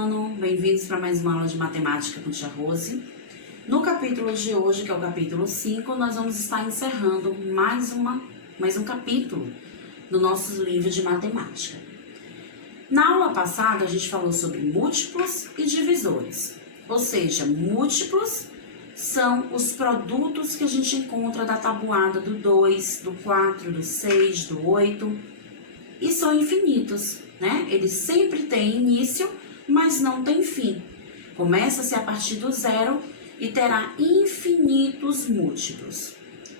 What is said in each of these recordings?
ano, bem-vindos para mais uma aula de matemática com Tia Rose. No capítulo de hoje, que é o capítulo 5, nós vamos estar encerrando mais um capítulo do nosso livro de matemática. Na aula passada, a gente falou sobre múltiplos e divisores, ou seja, múltiplos são os produtos que a gente encontra da tabuada do 2, do 4, do 6, do 8, e são infinitos, né? Eles sempre têm início, mas não tem fim. Começa-se a partir do zero e terá infinitos múltiplos.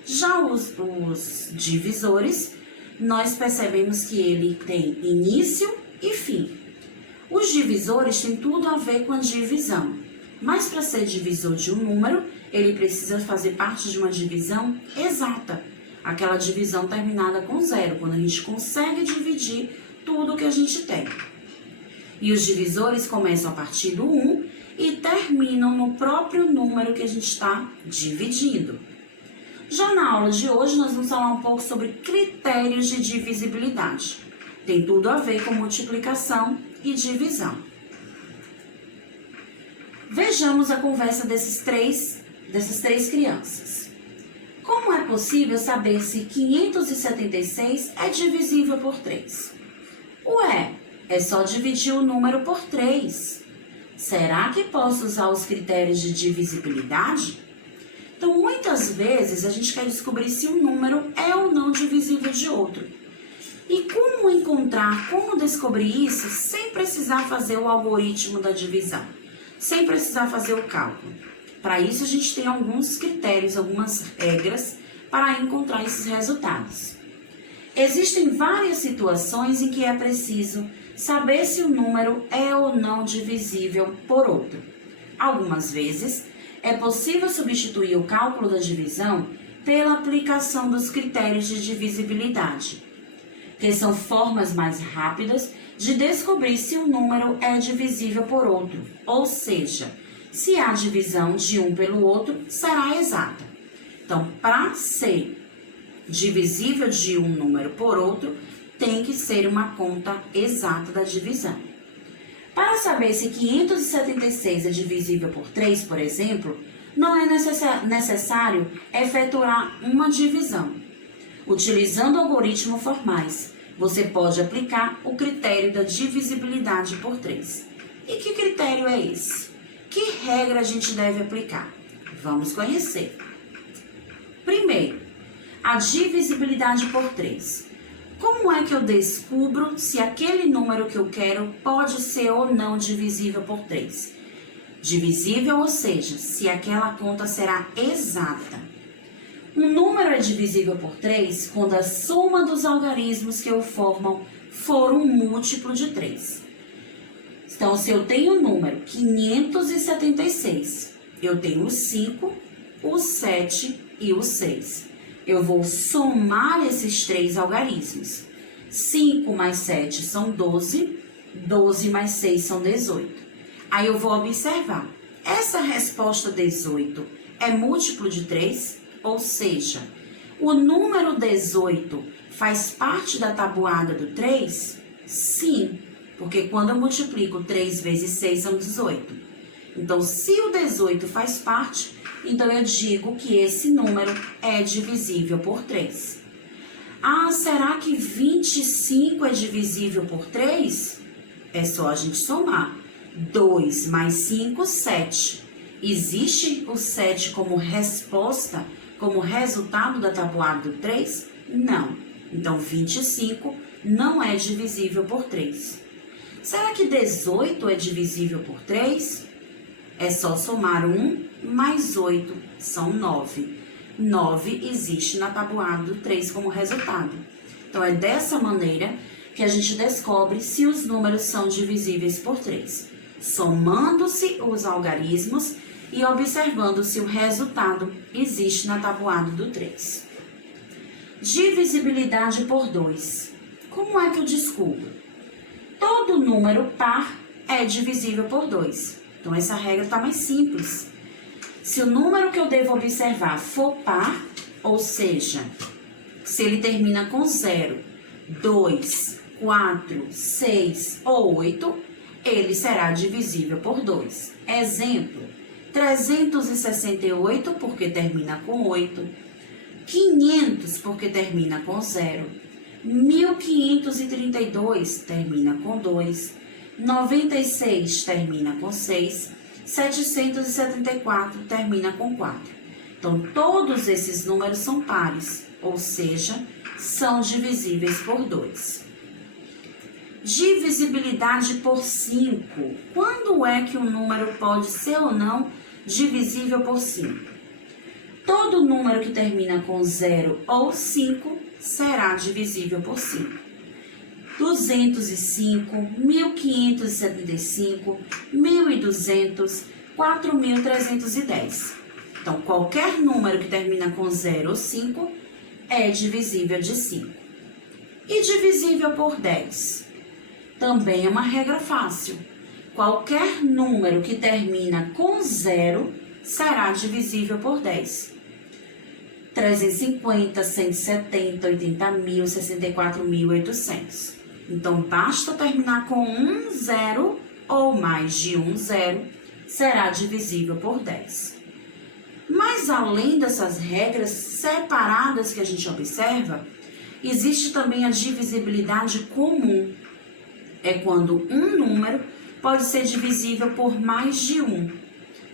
Já os divisores, nós percebemos que ele tem início e fim. Os divisores têm tudo a ver com a divisão, mas para ser divisor de um número, ele precisa fazer parte de uma divisão exata, aquela divisão terminada com zero, quando a gente consegue dividir tudo que a gente tem. E os divisores começam a partir do 1 e terminam no próprio número que a gente está dividindo. Já na aula de hoje, nós vamos falar um pouco sobre critérios de divisibilidade. Tem tudo a ver com multiplicação e divisão. Vejamos a conversa dessas três crianças. Como é possível saber se 576 é divisível por 3? Ué, é só dividir o número por 3. Será que posso usar os critérios de divisibilidade? Então, muitas vezes, a gente quer descobrir se um número é ou não divisível de outro. E como descobrir isso sem precisar fazer o algoritmo da divisão, sem precisar fazer o cálculo? Para isso, a gente tem alguns critérios, algumas regras para encontrar esses resultados. Existem várias situações em que é preciso saber se o número é ou não divisível por outro. Algumas vezes, é possível substituir o cálculo da divisão pela aplicação dos critérios de divisibilidade, que são formas mais rápidas de descobrir se um número é divisível por outro, ou seja, se a divisão de um pelo outro será exata. Então, para ser divisível de um número por outro, tem que ser uma conta exata da divisão. Para saber se 576 é divisível por 3, por exemplo, não é necessário efetuar uma divisão. Utilizando algoritmos formais, você pode aplicar o critério da divisibilidade por 3. E que critério é esse? Que regra a gente deve aplicar? Vamos conhecer. Primeiro, a divisibilidade por 3. Como é que eu descubro se aquele número que eu quero pode ser ou não divisível por 3? Divisível, ou seja, se aquela conta será exata. Um número é divisível por 3 quando a soma dos algarismos que o formam for um múltiplo de 3. Então, se eu tenho o número 576, eu tenho o 5, o 7 e o 6. Eu vou somar esses três algarismos. 5 mais 7 são 12, 12 mais 6 são 18. Aí eu vou observar, essa resposta 18 é múltiplo de 3? Ou seja, o número 18 faz parte da tabuada do 3? Sim, porque quando eu multiplico 3 vezes 6 são 18. Então, se o 18 faz parte, então eu digo que esse número é divisível por 3. Ah, será que 25 é divisível por 3? É só a gente somar. 2 mais 5, 7. Existe o 7 como resposta, como resultado da tabuada do 3? Não. Então, 25 não é divisível por 3. Será que 18 é divisível por 3? É só somar 1 mais 8, são 9. 9 existe na tabuada do 3 como resultado. Então, é dessa maneira que a gente descobre se os números são divisíveis por 3. Somando-se os algarismos e observando se o resultado existe na tabuada do 3. Divisibilidade por 2. Como é que eu descubro? Todo número par é divisível por 2. Então, essa regra está mais simples. Se o número que eu devo observar for par, ou seja, se ele termina com 0, 2, 4, 6 ou 8, ele será divisível por 2. Exemplo, 368 porque termina com 8, 500 porque termina com 0, 1532 termina com 2, 96 termina com 6, 774 termina com 4. Então, todos esses números são pares, ou seja, são divisíveis por 2. Divisibilidade por 5. Quando é que um número pode ser ou não divisível por 5? Todo número que termina com 0 ou 5 será divisível por 5. 205, 1575, 1200, 4310. Então, qualquer número que termina com 0 ou 5 é divisível de 5. E divisível por 10? Também é uma regra fácil. Qualquer número que termina com 0 será divisível por 10. 350, 170, 80 mil, 64.800. Então, basta terminar com 1 0 ou mais de 1 0, será divisível por 10. Mas, além dessas regras separadas que a gente observa, existe também a divisibilidade comum. É quando um número pode ser divisível por mais de 1.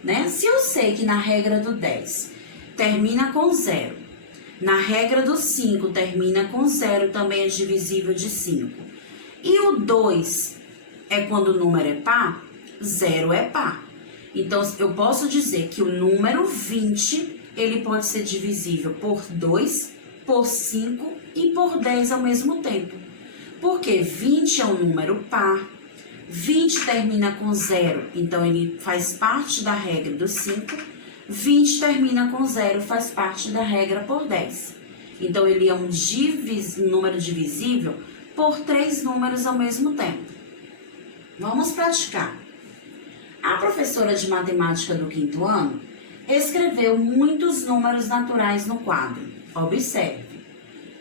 Né? Se eu sei que na regra do 10 termina com 0, na regra do 5 termina com 0, também é divisível de 5. E o 2 é quando o número é par, 0 é par. Então, eu posso dizer que o número 20, ele pode ser divisível por 2, por 5 e por 10 ao mesmo tempo. Porque 20 é um número par, 20 termina com 0, então ele faz parte da regra do 5, 20 termina com 0, faz parte da regra por 10. Então, ele é um número divisível por 3 números ao mesmo tempo. Vamos praticar. A professora de matemática do 5º ano escreveu muitos números naturais no quadro. Observe.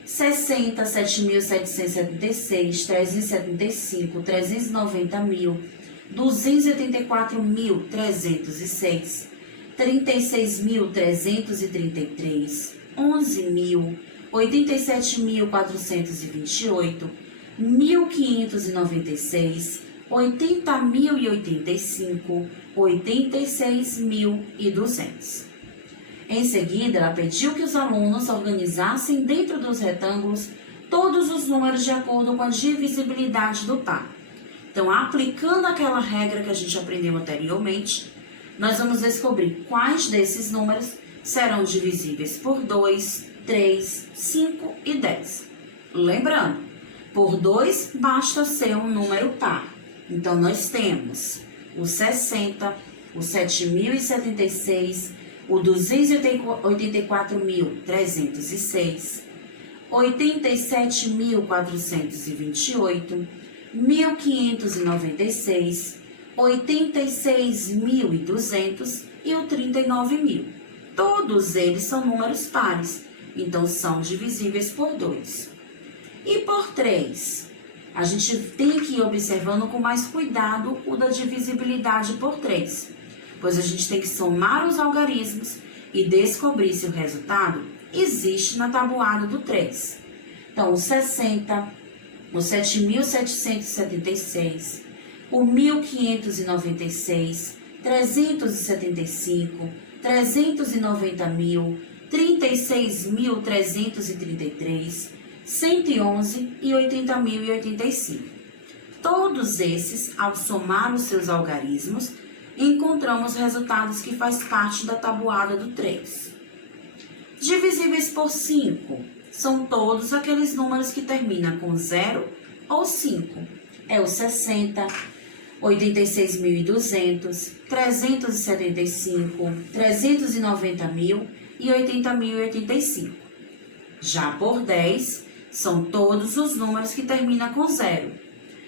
60, 7.776, 375, 390 mil, 284.306, 36.333, 11.000, 87.428, 1.596, 80.085, 86.200. Em seguida, ela pediu que os alunos organizassem dentro dos retângulos todos os números de acordo com a divisibilidade do par. Então, aplicando aquela regra que a gente aprendeu anteriormente, nós vamos descobrir quais desses números serão divisíveis por 2, 3, 5 e 10. Lembrando, por 2 basta ser um número par. Então, nós temos o 60, o 7.076, o 284.306, 87.428, 1.596, 86.200 e o 39.000. Todos eles são números pares, então são divisíveis por 2. E por 3? A gente tem que ir observando com mais cuidado o da divisibilidade por 3, pois a gente tem que somar os algarismos e descobrir se o resultado existe na tabuada do 3. Então, o 60, o 7.776, o 1.596, 375, 390 mil, 36.333, 111 e 80.085. Todos esses, ao somar os seus algarismos, encontramos resultados que faz parte da tabuada do 3. Divisíveis por 5 são todos aqueles números que terminam com 0 ou 5. É o 60, 86.200, 375, 390 mil e 80.085. Já por 10, são todos os números que terminam com 0.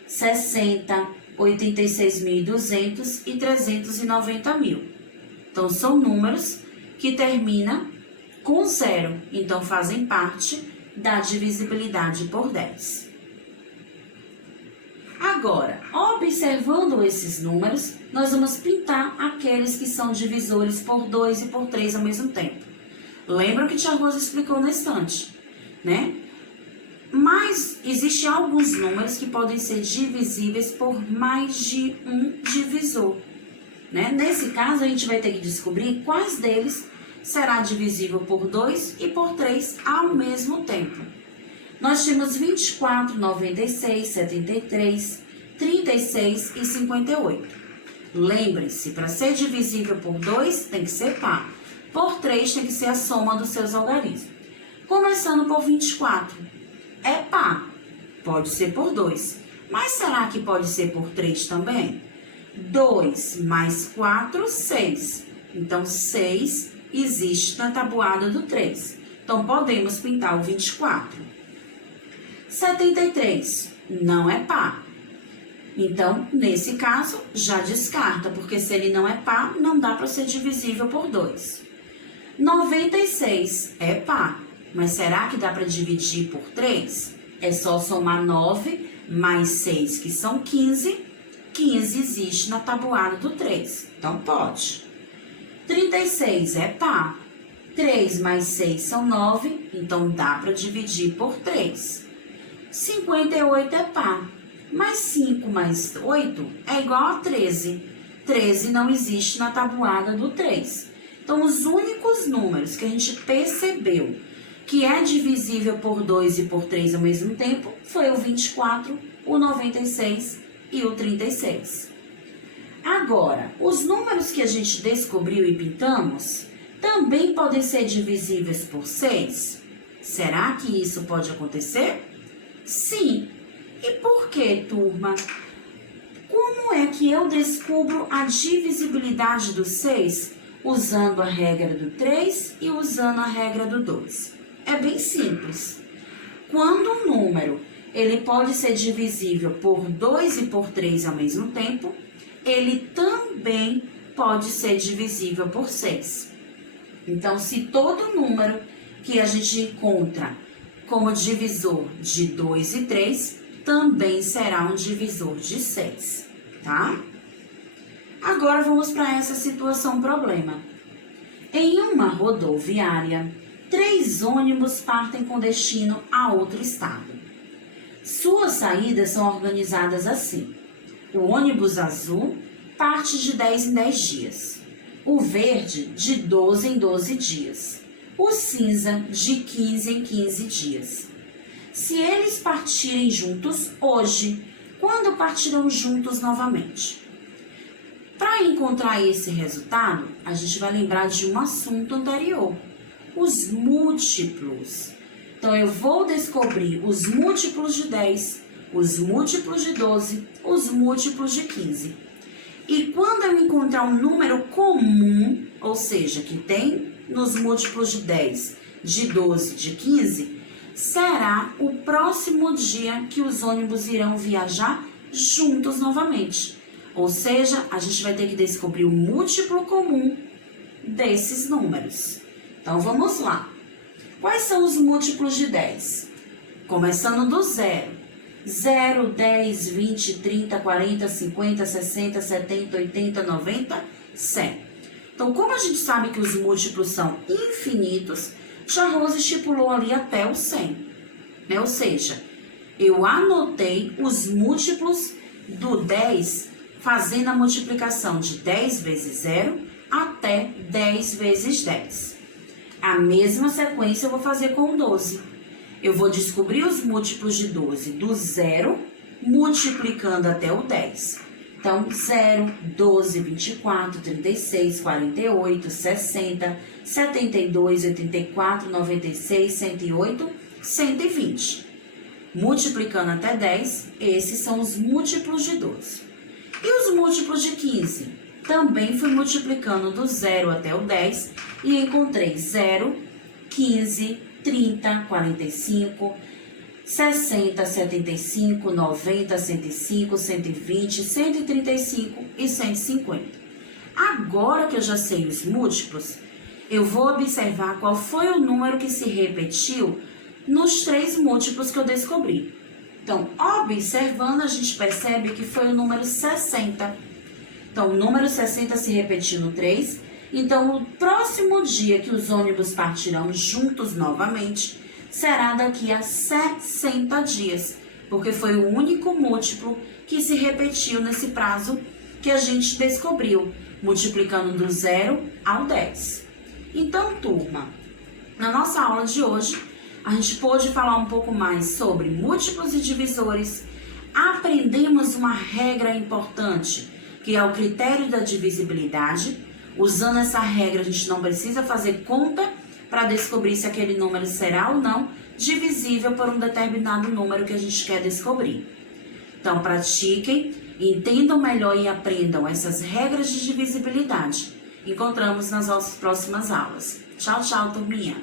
60, 86.200 e 390 mil. Então, são números que terminam com 0. Então, fazem parte da divisibilidade por 10. Agora, observando esses números, nós vamos pintar aqueles que são divisores por 2 e por 3 ao mesmo tempo. Lembra que Tia Rosa explicou na estante, né? Mas existem alguns números que podem ser divisíveis por mais de um divisor, né? Nesse caso, a gente vai ter que descobrir quais deles será divisível por 2 e por 3 ao mesmo tempo. Nós temos 24, 96, 73, 36 e 58. Lembre-se, para ser divisível por 2 tem que ser par, por 3 tem que ser a soma dos seus algarismos. Começando por 24, é par, pode ser por 2, mas será que pode ser por 3 também? 2 mais 4, 6, então 6 existe na tabuada do 3, então podemos pintar o 24. 73 não é par, então nesse caso já descarta, porque se ele não é par, não dá para ser divisível por 2. 96 é par, mas será que dá para dividir por 3? É só somar 9 mais 6, que são 15. 15 existe na tabuada do 3, então pode. 36 é par. 3 mais 6 são 9, então dá para dividir por 3. 58 é par, mas 5 mais 8 é igual a 13. 13 não existe na tabuada do 3. Então, os únicos números que a gente percebeu que é divisível por 2 e por 3 ao mesmo tempo foi o 24, o 96 e o 36. Agora, os números que a gente descobriu e pintamos também podem ser divisíveis por 6? Será que isso pode acontecer? Sim. E por que, turma? Como é que eu descubro a divisibilidade do 6 usando a regra do 3 e usando a regra do 2? É bem simples. Quando um número ele pode ser divisível por 2 e por 3 ao mesmo tempo, ele também pode ser divisível por 6. Então, se todo número que a gente encontra como divisor de 2 e 3, também será um divisor de 6, tá? Agora vamos para essa situação problema. Em uma rodoviária, 3 ônibus partem com destino a outro estado. Suas saídas são organizadas assim: o ônibus azul parte de 10 em 10 dias, o verde de 12 em 12 dias, o cinza de 15 em 15 dias. Se eles partirem juntos hoje, quando partirão juntos novamente? Para encontrar esse resultado, a gente vai lembrar de um assunto anterior, os múltiplos. Então, eu vou descobrir os múltiplos de 10, os múltiplos de 12, os múltiplos de 15. E quando eu encontrar um número comum, ou seja, que tem nos múltiplos de 10, de 12, de 15, será o próximo dia que os ônibus irão viajar juntos novamente. Ou seja, a gente vai ter que descobrir o múltiplo comum desses números. Então, vamos lá. Quais são os múltiplos de 10? Começando do 0. 0, 10, 20, 30, 40, 50, 60, 70, 80, 90, 100. Então, como a gente sabe que os múltiplos são infinitos, Tia Rosa estipulou ali até o 100. Né? Ou seja, eu anotei os múltiplos do 10 fazendo a multiplicação de 10 vezes 0 até 10 vezes 10. A mesma sequência eu vou fazer com o 12. Eu vou descobrir os múltiplos de 12 do 0, multiplicando até o 10. Então, 0, 12, 24, 36, 48, 60, 72, 84, 96, 108, 120. Multiplicando até 10, esses são os múltiplos de 12. E os múltiplos de 15? Também fui multiplicando do 0 até o 10 e encontrei 0, 15, 30, 45, 60, 75, 90, 105, 120, 135 e 150. Agora que eu já sei os múltiplos, eu vou observar qual foi o número que se repetiu nos 3 múltiplos que eu descobri. Então, observando, a gente percebe que foi o número 60. Então, o número 60 se repetiu no 3. Então, o próximo dia que os ônibus partirão juntos novamente será daqui a 60 dias, porque foi o único múltiplo que se repetiu nesse prazo que a gente descobriu, multiplicando do 0 ao 10. Então, turma, na nossa aula de hoje, a gente pôde falar um pouco mais sobre múltiplos e divisores. Aprendemos uma regra importante, que é o critério da divisibilidade. Usando essa regra, a gente não precisa fazer conta para descobrir se aquele número será ou não divisível por um determinado número que a gente quer descobrir. Então, pratiquem, entendam melhor e aprendam essas regras de divisibilidade. Encontramos nas nossas próximas aulas. Tchau, tchau, turminha!